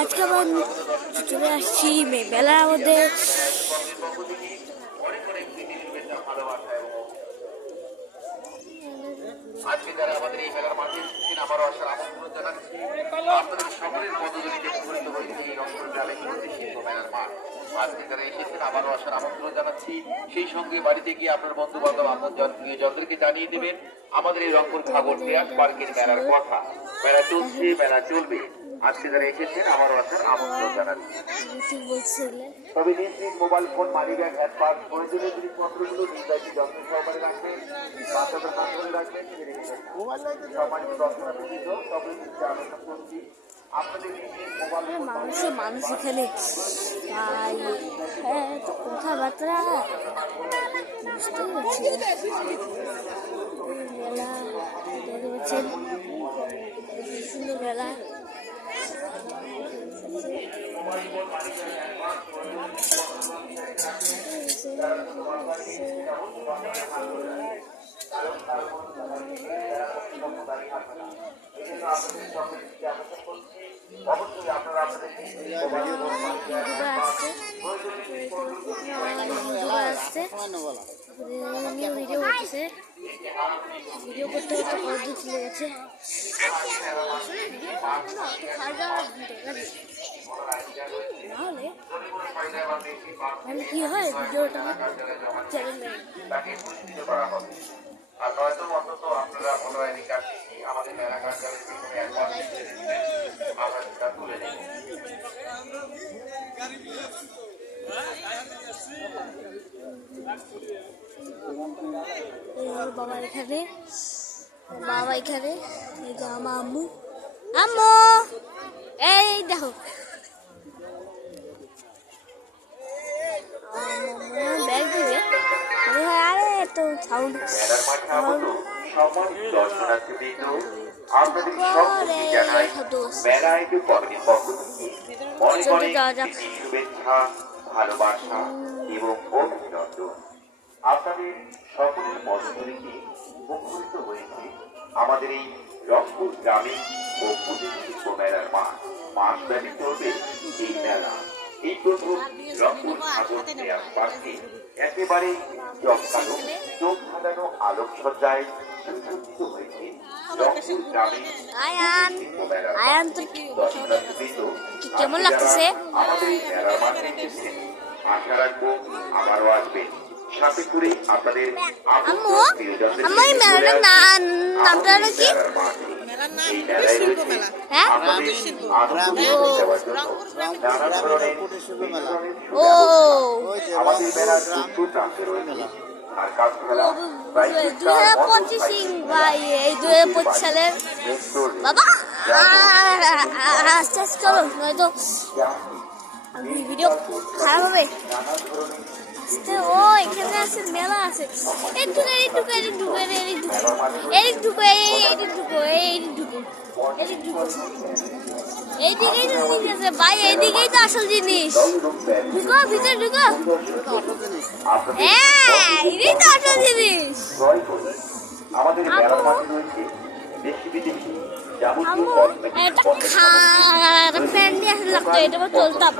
আজকে আমার চলে আসছি মেলার মধ্যে। আজকে যারা আমাদের এই মেলার মাঠে এসেছেন আবারও আসার আমন্ত্রণ জানাচ্ছি। আপনাদের সকলের পদধূলিতে মুখরিত হয়েছে এই রংপুর গ্রামে শিল্প মেলার মাঠ। আজকে যারা এসেছেন আবারও আসার আমন্ত্রণ জানাচ্ছি। সেই সঙ্গে বাড়িতে গিয়ে আপনার বন্ধু বান্ধব আপনজন প্রিয়জনদেরকে জানিয়ে দেবেন আমাদের এই রংপুর সাগর পেঁয়াজ পার্কের মেলার কথা। মেলা চলছে, মেলা চলবে। আজকে যারা এসেছেন আবারও আসার আমন্ত্রণ জানাচ্ছি। তবে নিজ নিজ mobile phone, money bag, hand pass, প্রয়োজনীয় জিনিসপত্রগুলো নির্ধারিত যত্ন সহকারে রাখবেন। বাচ্চাদের নাম ধরে রাখবেন। সম্মানিত দর্শনার্থীবৃন্দ, সকলের দৃষ্টি আকর্ষণ করছি আপনাদের নিজ নিজ মোবাইল মানুষ এখানে কথাবার্তা বুঝতে পারছি মেলা দেখতে পাচ্ছেন, সুন্দর মেলা। অবশ্যই আপনারা আপনাদের ভিডিও করতে করতে কত চলে গেছে। নাহলে কি হয় ভিডিওটা চ্যানেলে আর নয়তো অন্তত আপনারা অনলাইনে আমাদের মেলা কার্যালয় আমরা সেটা তুলে নেব। বাবা এখানে এই যে আমার আম্মু এই দেখো ব্যাগ দিবে। আরে তো সাউন্ড সম্মানিত দর্শনার্থীবৃন্দ, আপনাদের সকলকে জানাই মেলা আয়োজক কমিটির পক্ষ থেকে অনেক অনেক শুভেচ্ছা, ভালোবাসা এবং অভিনন্দন। আপনাদের সকলের পদধূলিতে মুখরিত হয়েছে আমাদের এই রংপুর গ্রামীণ ও কুটির শিল্প মেলার মাসব্যাপী চলবে এই মেলা। এই প্রথম রংপুর সাগর পেঁয়াজ পার্কে একেবারে জমকালো চোখ ধাঁধানো আলোকসজ্জায় সুসজ্জিত হয়েছে রংপুর গ্রামীণ শিল্প মেলার দর্শনার্থীবৃন্দ। কেমন লাগতেছে আমাদের এই মেলার মাঠে এসেছেন, আশা রাখবো আবারও আসবেন। সাথে করে আপনাদের নামটা কি? আমাদের মেলার প্রচুর নামতে রয়েছে। আর কাজ খেলা প্রায় 2025 সালের বাবা আস্তে আস্তে চলো, নয়তো ভিডিও খারাপ হবে। ও এখানে আছে, মেলা আছে। এইদিকেই তো জিনিস আছে ভাই, এইদিকেই তো আসল জিনিস। ঢুকো ভিতরে, ঢুকো। হ্যাঁ, এটাই তো আসল জিনিস। প্যান্ট দিয়ে আসলে লাগতো, এটা চলতাম।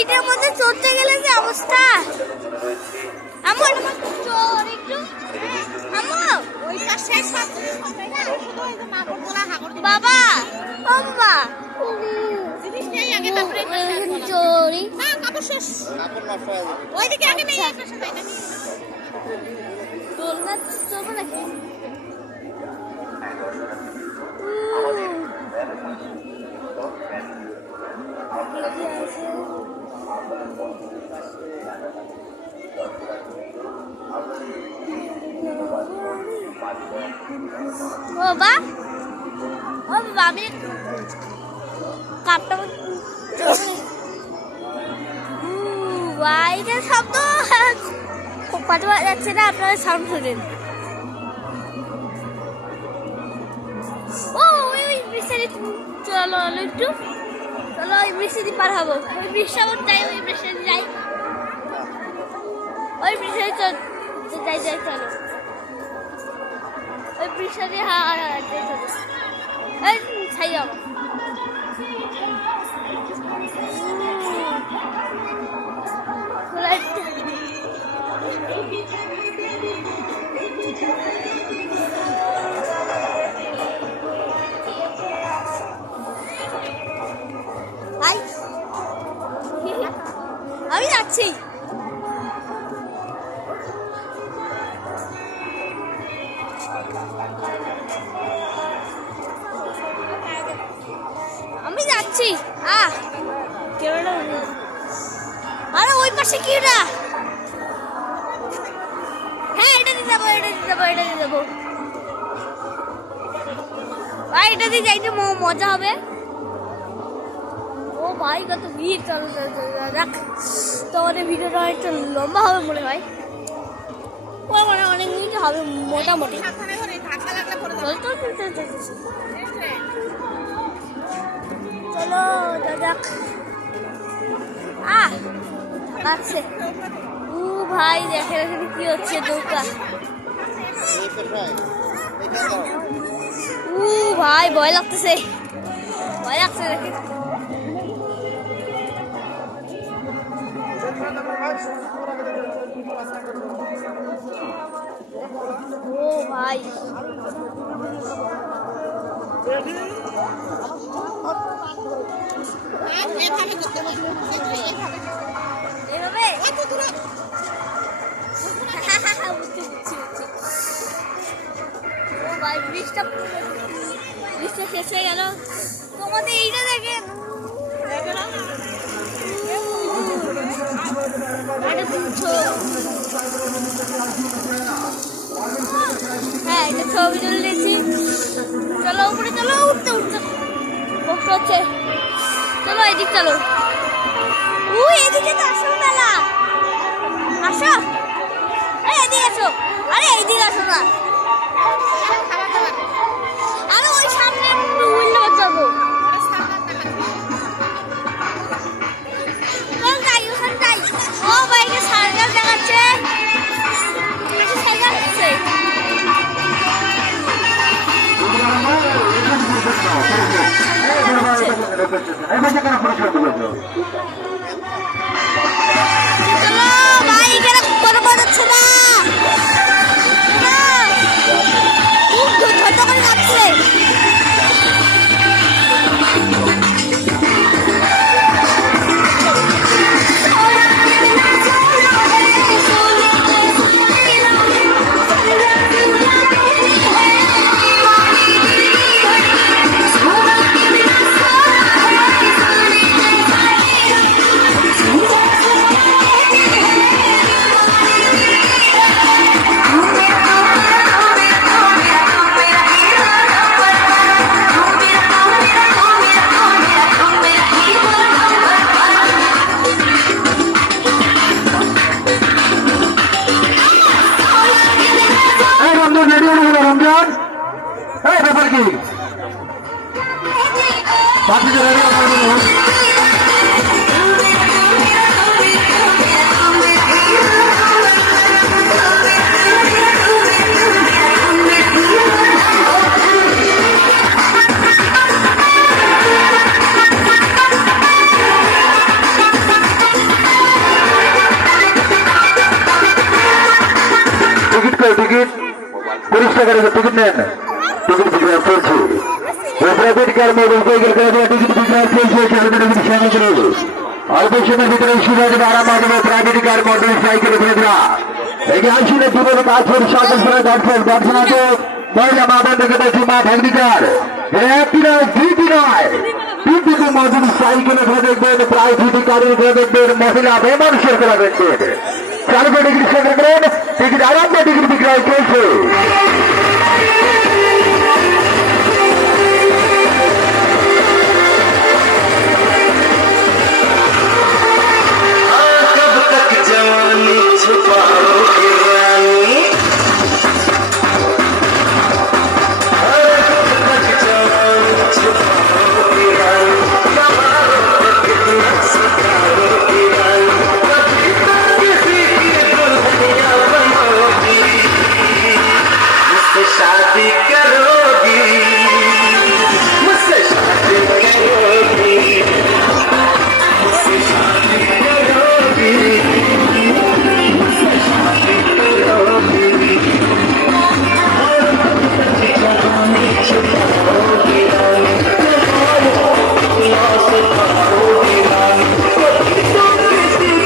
এটার মধ্যে চলতে গেলে যে অবস্থা। বাবা চোরি দোলনা চলবে নাকি? বাবা আমি কাপটা বাইরের শব্দ পাঠা যাচ্ছে না, আপনারা সাউন্ড শুনেন। ও ওই ব্রিজে চলো একটু, চলো ওই ব্রিজে দিয়ে পার হবো। ওই ব্রিজটা যাই, ওই ব্রিজে যাই, ওই ব্রিজে যাই চলো। ওই বৃষ্টি হ্যাঁ ছাই যাবো আমি যাচ্ছি আমি যাচ্ছি আরে ওই পাশে কি না হ্যাঁ এটা দিয়ে যাবো ভাই এটা দিয়ে যাইতে মজা হবে ও ভাই কত ভিড় চল রাখ তোমাদের ভিডিওটা একটু লম্বা হবে মনে হয় মানে অনেক মিনিট হবে মোটামুটি চলো যাক লাগছে ভাই দেখে এখানে কি হচ্ছে নৌকা ভাই ভয় লাগতেছে দেখে ও ভাই বৃষ্টি শেষ হয়ে গেল তোমাদের এইটা দেখে হ্যাঁ এটা ছবি তুলে দিয়েছি চলো উপরে চলো উঠতে কষ্ট হচ্ছে চলো এদিক চলো এদিকে তো আসো মেলা আসো এদিকে আসো আরে এইদিকে আসো না আরে ওই সামনে উইন্ডো যাবো ও বাইকে সার্কাস দেখাচ্ছে টিকিট 30 টাকার টিকিট নেন টিকিট বিক্রয় চলছে প্রাইভেট কার মোবাইল সাইকেল করে টিকিট বিক্রয় চলছে সেখানে টিকিট সামনে চলে অল্প সময়ের ভিতরে শুরু হবে আরাম হবে প্রাইভেট কার মোটর সাইকেল খরিদরা এগিয়ে আসলে জীবন কাজের সাথে সাথে দর্শনাতে মহিলা মা বন্ধুকে দেখি মা ভাগ্নিকার একটি নয় দুইটি নয় তিনটি মোটর সাইকেল ঘরে দেখবেন প্রাইভেট কারের ঘরে দেখবেন মহিলা বেমানুষের করে দেখবেন চালু করে টিকিট সংগ্রহ করেন টিকিট আরাম টিকিট বিক্রয় চলছে शादी करोगी मुझसे शादी करोगी मुझसे शादी करोगी मुझसे शादी करोगी जवानी छुपाओगी रानी लॉस पाओगी रानी शादी करोगी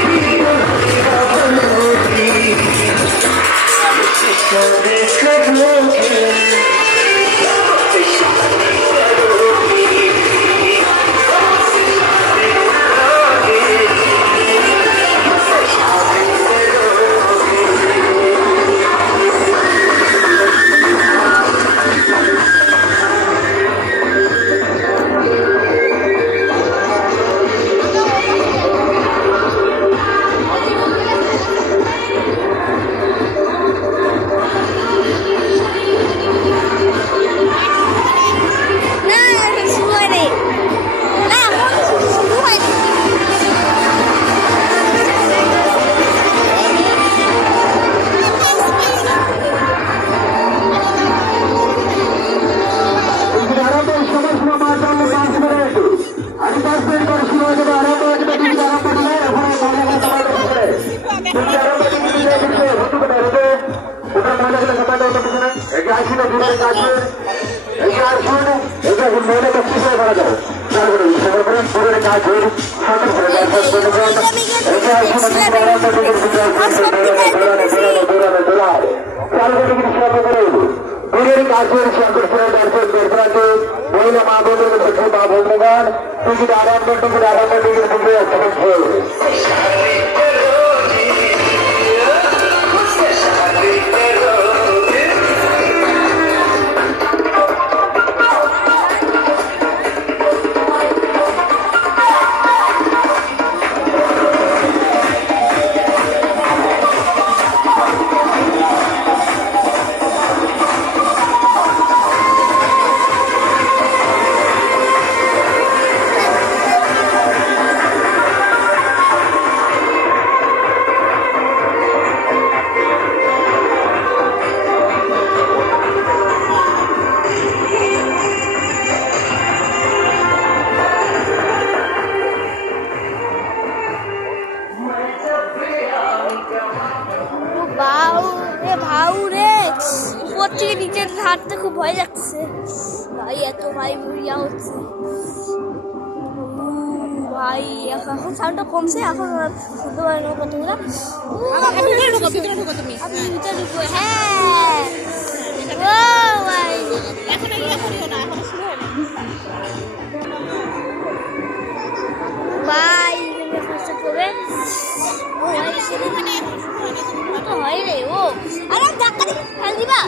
নিচে হাঁটতে খুব ভয় লাগছে ভাই, এত ভাই ইয়া হচ্ছে ভাই। এখন সাউন্ডটা কমছে, এখন শুনতে পারি না কতগুলো। হ্যাঁ ভাই, ভাই করবে হয় রে ও। আরে ধাক্কা দিয়ে ফেল দিবা,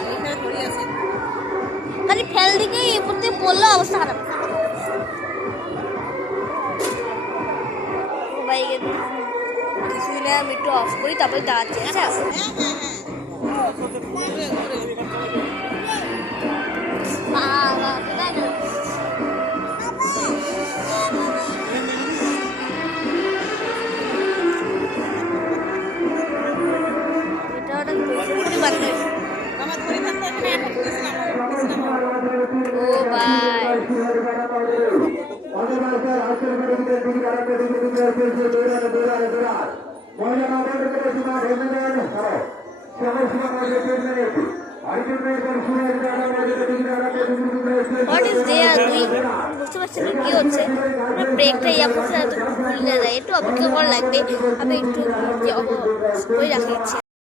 খালি ফেল দিকে পড়তে পড়লো, অবস্থা খারাপ। ভাই কিছুদিনে আমি একটু অফ করি, তারপরে দাঁড়াচ্ছি। আচ্ছা What is there? বুঝতে পারছি না কি হচ্ছে। ব্রেকটা ইয়া করতে ভুলে যায়, একটু অপেক্ষা করা লাগবে। আমি একটু করে রাখি।